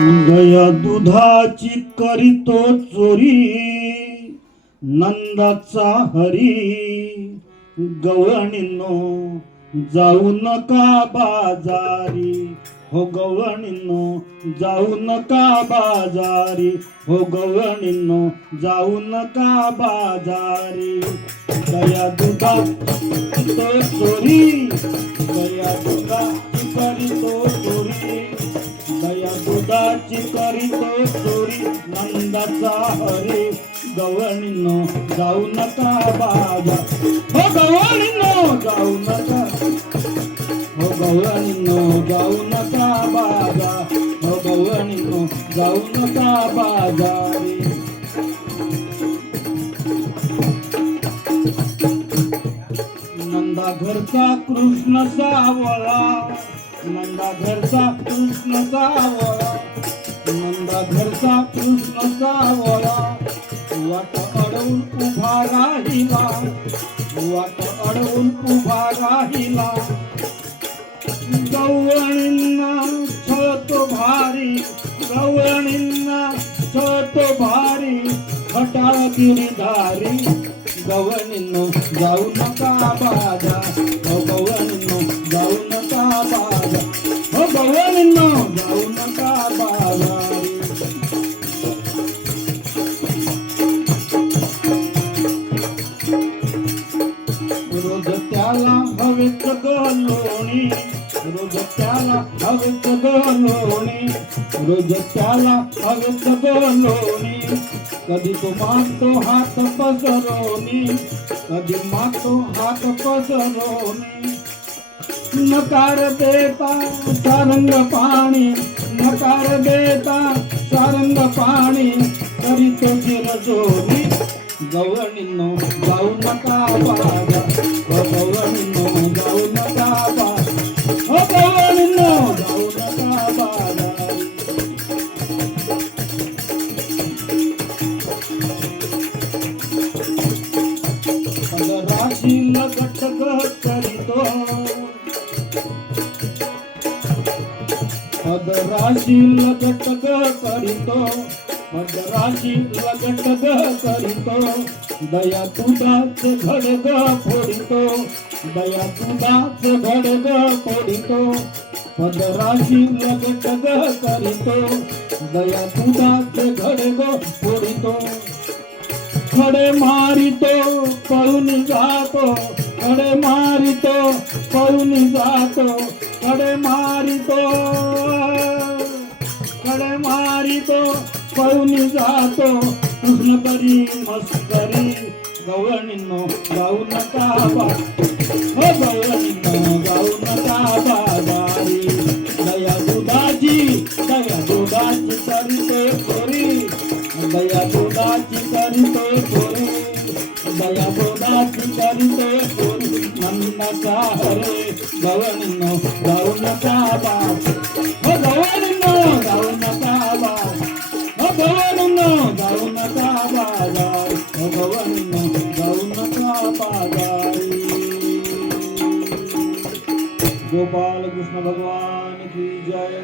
दया दुधाची करीतो चोरी नंदाचा हरी गवळणीनो जाऊ नका बाजारी हो गवळणीनो जाऊ नका बाजारी हो गवळणीनो जाऊ नका बाजारी. दया दुधा तो चोरी दया दुधा दुधाची करीतो चोरी नंदाचा हरे. गवळीनो जाऊ नका बाजा. हो गवळीनो जाऊ नका. हो गवळीनो जाऊ नका बाजा. हो गवळीनो जाऊ नका बाजा. नंदा घरचा कृष्ण सावळा नंदा घरचा कृष्ण सावळा आपला घरचा कृष्ण सावळा वाट अडवून उभा राहिला. वाट अडवून उभा राहिला. गवळणींना छळतो भारी. गवळणींना छळतो भारी. खटाळ गिरीधारी. गवळणींनो जाऊ नका बाजा. रोज त्याला हवेच गलोणी रोज त्याला हवेच गलोणी रोज त्याला हवेच गलोणी कधी तो मागतो हात पसरवणी कधी मागतो हात पसरवणी नकार देता सारंग पाणी नकार देता सारंग पाणी तरी तो चिरजोनी गवळणीनो जाऊ नका बाजा राशी लगट करीतो. पदराशी लगट करीतो. लगट करीतो. दया तुझाच घडग फोडितो. दया तुझाच घडग फोडितो. पदराशी लगट करीतो. दया तुझाच घडग फोडितो. खडे मारितो पळून जातो. खडे मारितो पळून जातो. खडे मारितो खडे मारितो पळून जातो. कृष्ण करी मस्करी गवळणीनो जाऊ नका बाबा हो गवळणीनो जाऊ नका बाजारी दया दुधाची दया दुधाची करीते चोरी दया दुधाची करीते चोरी दया दुधाची करीते चोरी नंदाचा हरे गवळणीनो जाऊ नका बा हो गवळणीनो जाऊ नका बा हो गवळणीनो जाऊ नका बाजार हो गवळणीनो जाऊ नका बाजारी गोपाल कृष्ण भगवान की जय।